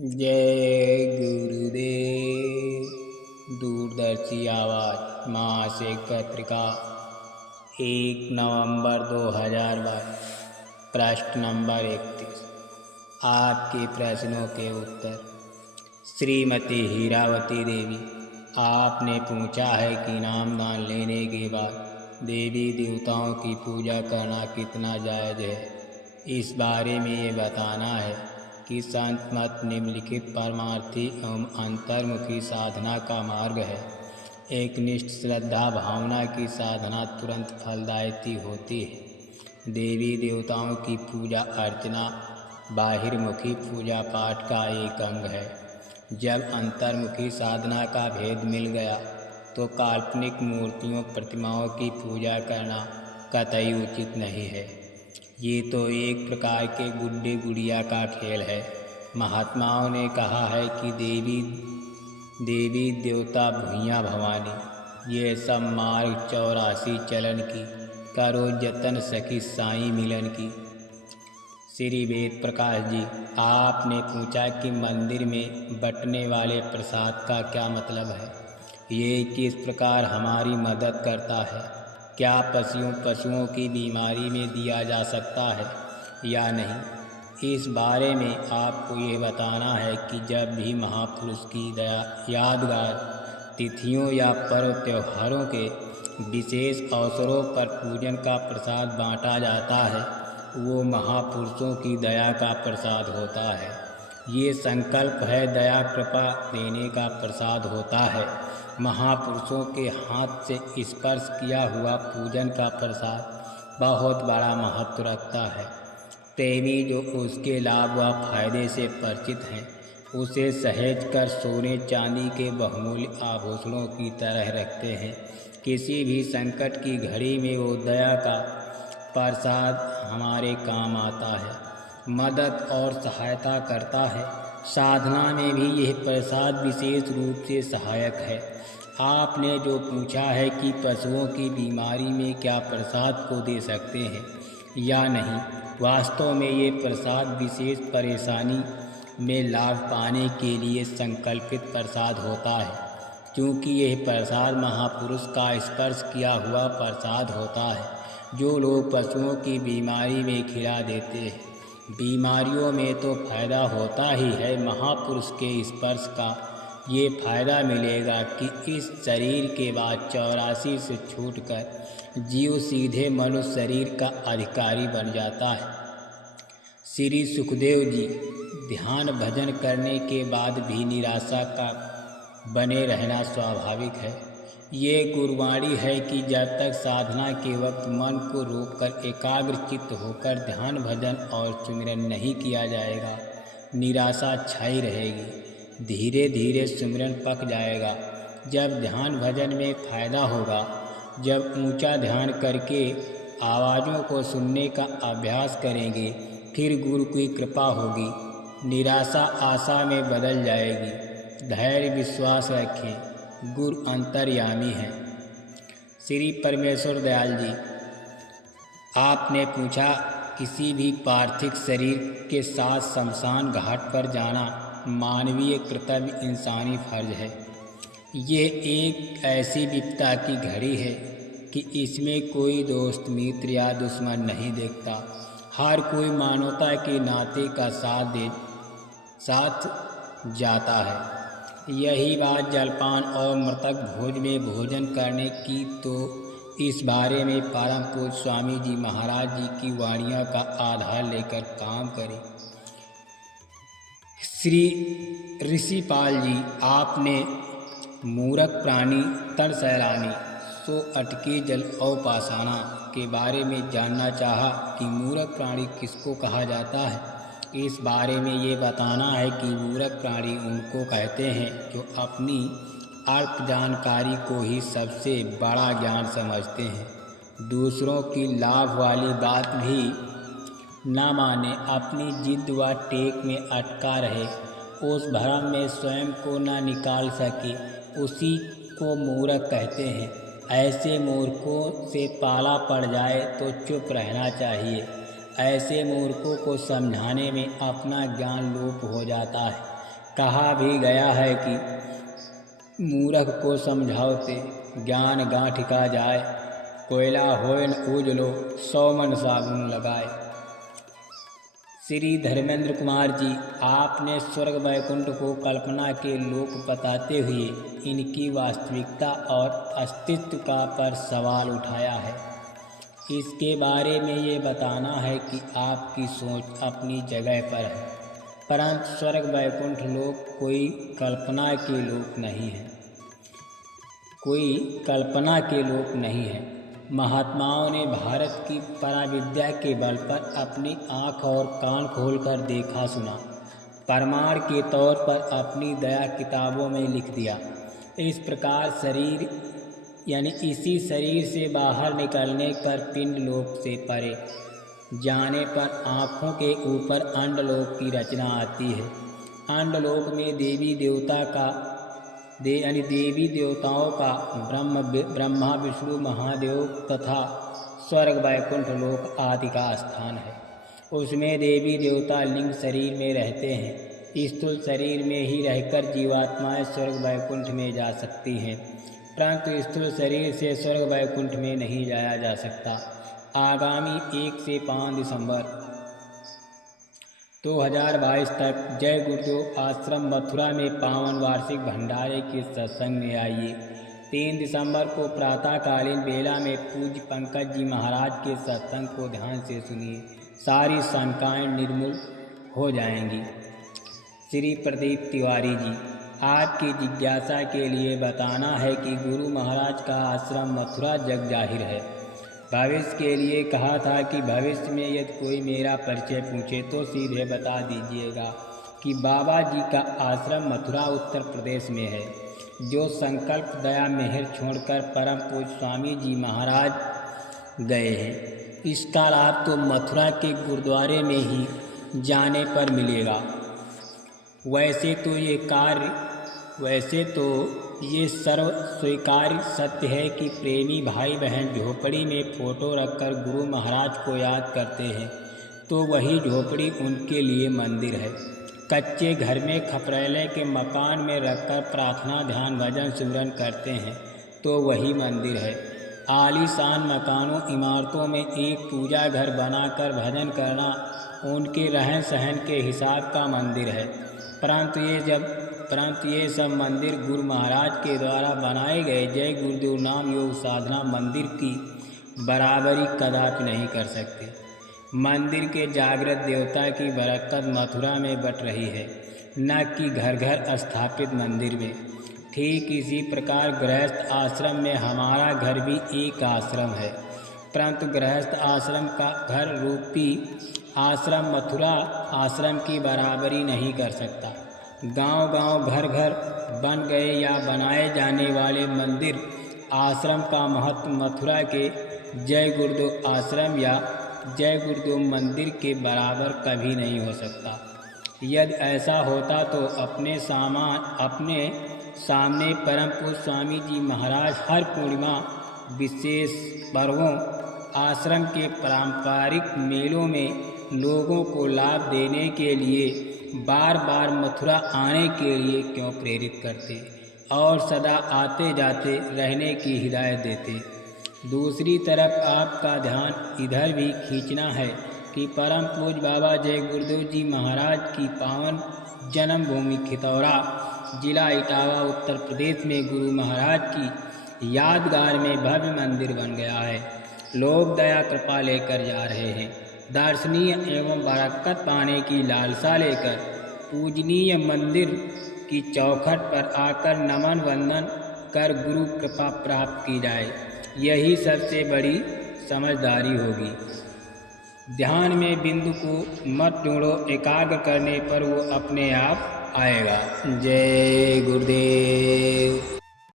जय गुरुदेव। दूरदर्शी आवाज़ मासिक पत्रिका 1 नवंबर 2022। प्रश्न नंबर 31। आपके प्रश्नों के उत्तर। श्रीमती हीरावती देवी, आपने पूछा है कि नामदान लेने के बाद देवी देवताओं की पूजा करना कितना जायज़ है। इस बारे में ये बताना है कि संत मत निम्नलिखित परमार्थी एवं अंतर्मुखी साधना का मार्ग है। एक निष्ठ श्रद्धा भावना की साधना तुरंत फलदायी होती है। देवी देवताओं की पूजा अर्चना बाहिर्मुखी पूजा पाठ का एक अंग है। जब अंतर्मुखी साधना का भेद मिल गया तो काल्पनिक मूर्तियों प्रतिमाओं की पूजा करना कतई उचित नहीं है। ये तो एक प्रकार के गुड्डे गुड़िया का खेल है। महात्माओं ने कहा है कि देवी देवता भूइयाँ भवानी, ये सब मार्ग 84 चलन की, करो जतन सखी साईं मिलन की। श्री वेद प्रकाश जी, आपने पूछा कि मंदिर में बंटने वाले प्रसाद का क्या मतलब है। ये किस प्रकार हमारी मदद करता है। क्या पशुओं की बीमारी में दिया जा सकता है या नहीं। इस बारे में आपको ये बताना है कि जब भी महापुरुष की यादगार तिथियों या पर्व त्योहारों के विशेष अवसरों पर पूजन का प्रसाद बांटा जाता है, वो महापुरुषों की दया का प्रसाद होता है। ये संकल्प है दया कृपा देने का प्रसाद होता है। महापुरुषों के हाथ से स्पर्श किया हुआ पूजन का प्रसाद बहुत बड़ा महत्व रखता है। प्रेमी जो उसके लाभ व फायदे से परिचित हैं, उसे सहेज कर सोने चांदी के बहुमूल्य आभूषणों की तरह रखते हैं। किसी भी संकट की घड़ी में वो दया का प्रसाद हमारे काम आता है, मदद और सहायता करता है। साधना में भी यह प्रसाद विशेष रूप से सहायक है। आपने जो पूछा है कि पशुओं की बीमारी में क्या प्रसाद को दे सकते हैं या नहीं, वास्तव में ये प्रसाद विशेष परेशानी में लाभ पाने के लिए संकल्पित प्रसाद होता है, क्योंकि यह प्रसाद महापुरुष का स्पर्श किया हुआ प्रसाद होता है जो लोग पशुओं की बीमारी में खिला देते हैं। बीमारियों में तो फायदा होता ही है। महापुरुष के स्पर्श का ये फायदा मिलेगा कि इस शरीर के बाद 84 से छूटकर जीव सीधे मनुष्य शरीर का अधिकारी बन जाता है। श्री सुखदेव जी, ध्यान भजन करने के बाद भी निराशा का बने रहना स्वाभाविक है। ये गुरबाणी है कि जब तक साधना के वक्त मन को रोककर एकाग्र चित्त होकर ध्यान भजन और सुमिरन नहीं किया जाएगा, निराशा छाई रहेगी। धीरे धीरे सुमिरन पक जाएगा। जब ध्यान भजन में फायदा होगा, जब ऊंचा ध्यान करके आवाज़ों को सुनने का अभ्यास करेंगे, फिर गुरु की कृपा होगी, निराशा आशा में बदल जाएगी। धैर्य विश्वास रखें, गुरु अंतर्यामी हैं। श्री परमेश्वर दयाल जी, आपने पूछा किसी भी पार्थिव शरीर के साथ शमशान घाट पर जाना मानवीय कर्तव्य इंसानी फर्ज है। ये एक ऐसी विपदा की घड़ी है कि इसमें कोई दोस्त मित्र या दुश्मन नहीं देखता। हर कोई मानवता के नाते का साथ जाता है। यही बात जलपान और मृतक भोज में भोजन करने की, तो इस बारे में परम पूज्य स्वामी जी महाराज जी की वाणियों का आधार लेकर काम करें। श्री ऋषिपाल जी, आपने मूरख प्राणी तड़ सैलानी सो अटके जल अवपासाना के बारे में जानना चाहा कि मूरख प्राणी किसको कहा जाता है। इस बारे में ये बताना है कि मूरख प्राणी उनको कहते हैं जो अपनी अल्प जानकारी को ही सबसे बड़ा ज्ञान समझते हैं, दूसरों की लाभ वाली बात भी न माने, अपनी जिद व टेक में अटका रहे, उस भ्रम में स्वयं को न निकाल सके, उसी को मूर्ख कहते हैं। ऐसे मूर्खों से पाला पड़ जाए तो चुप रहना चाहिए। ऐसे मूर्खों को समझाने में अपना ज्ञान लोप हो जाता है। कहा भी गया है कि मूर्ख को समझाओते ज्ञान गांठिका जाए, कोयला होए न उजलो 100 मन साबुन लगाए। श्री धर्मेंद्र कुमार जी, आपने स्वर्ग वैकुंठ को कल्पना के लोक बताते हुए इनकी वास्तविकता और अस्तित्व का पर सवाल उठाया है। इसके बारे में ये बताना है कि आपकी सोच अपनी जगह पर है, परंतु स्वर्ग वैकुंठ लोक कोई कल्पना के लोक नहीं है, कोई कल्पना के लोक नहीं है। महात्माओं ने भारत की पराविद्या के बल पर अपनी आँख और कान खोलकर देखा सुना, प्रमाण के तौर पर अपनी दया किताबों में लिख दिया। इस प्रकार शरीर यानी इसी शरीर से बाहर निकलने पर पिंड लोक से परे जाने पर आँखों के ऊपर अंडलोक की रचना आती है। अंडलोक में देवी देवताओं का ब्रह्मा विष्णु महादेव तथा स्वर्ग वैकुंठ लोक आदि का स्थान है। उसमें देवी देवता लिंग शरीर में रहते हैं। स्थूल शरीर में ही रहकर जीवात्माएं स्वर्ग वैकुंठ में जा सकती हैं, परंतु स्थूल शरीर से स्वर्ग वैकुंठ में नहीं जाया जा सकता। आगामी 1 से 5 दिसंबर 2022 तक जय गुरुदेव आश्रम मथुरा में पावन वार्षिक भंडारे के सत्संग में आइए। 3 दिसंबर को प्रातःकालीन बेला में पूज्य पंकज जी महाराज के सत्संग को ध्यान से सुनिए, सारी शंकाएं निर्मूल हो जाएंगी। श्री प्रदीप तिवारी जी, आपकी जिज्ञासा के लिए बताना है कि गुरु महाराज का आश्रम मथुरा जग जाहिर है। भविष्य के लिए कहा था कि भविष्य में यदि कोई मेरा परिचय पूछे तो सीधे बता दीजिएगा कि बाबा जी का आश्रम मथुरा उत्तर प्रदेश में है, जो संकल्प दया मेहर छोड़कर परम पूज्य स्वामी जी महाराज गए हैं। इसका लाभ तो मथुरा के गुरुद्वारे में ही जाने पर मिलेगा। वैसे तो ये सर्व स्वीकार्य सत्य है कि प्रेमी भाई बहन झोपड़ी में फोटो रखकर गुरु महाराज को याद करते हैं तो वही झोपड़ी उनके लिए मंदिर है। कच्चे घर में खपरेले के मकान में रखकर प्रार्थना ध्यान भजन सिमरन करते हैं तो वही मंदिर है। आलीशान मकानों इमारतों में एक पूजा घर बनाकर भजन करना उनके रहन सहन के हिसाब का मंदिर है। परंतु ये सब मंदिर गुरु महाराज के द्वारा बनाए गए जय गुरुदेव नाम योग साधना मंदिर की बराबरी कदापि नहीं कर सकते। मंदिर के जागृत देवता की बरकत मथुरा में बट रही है, न कि घर घर स्थापित मंदिर में। ठीक इसी प्रकार गृहस्थ आश्रम में हमारा घर भी एक आश्रम है, परंतु गृहस्थ आश्रम का घर रूपी आश्रम मथुरा आश्रम की बराबरी नहीं कर सकता। गांव-गांव घर-घर बन गए या बनाए जाने वाले मंदिर आश्रम का महत्व मथुरा के जय गुरुदेव आश्रम या जय गुरुदेव मंदिर के बराबर कभी नहीं हो सकता। यदि ऐसा होता तो अपने सामने परम पूज्य स्वामी जी महाराज हर पूर्णिमा विशेष पर्वों आश्रम के पारंपरिक मेलों में लोगों को लाभ देने के लिए बार बार मथुरा आने के लिए क्यों प्रेरित करते और सदा आते जाते रहने की हिदायत देते। दूसरी तरफ आपका ध्यान इधर भी खींचना है कि परम पूज्य बाबा जय गुरुदेव जी महाराज की पावन जन्मभूमि खितौरा जिला इटावा उत्तर प्रदेश में गुरु महाराज की यादगार में भव्य मंदिर बन गया है। लोग दया कृपा लेकर जा रहे हैं। दर्शनीय एवं बरकत पाने की लालसा लेकर पूजनीय मंदिर की चौखट पर आकर नमन वंदन कर गुरु कृपा प्राप्त की जाए, यही सबसे बड़ी समझदारी होगी। ध्यान में बिंदु को मत ढूंढो, एकाग्र करने पर वो अपने आप आएगा। जय गुरुदेव।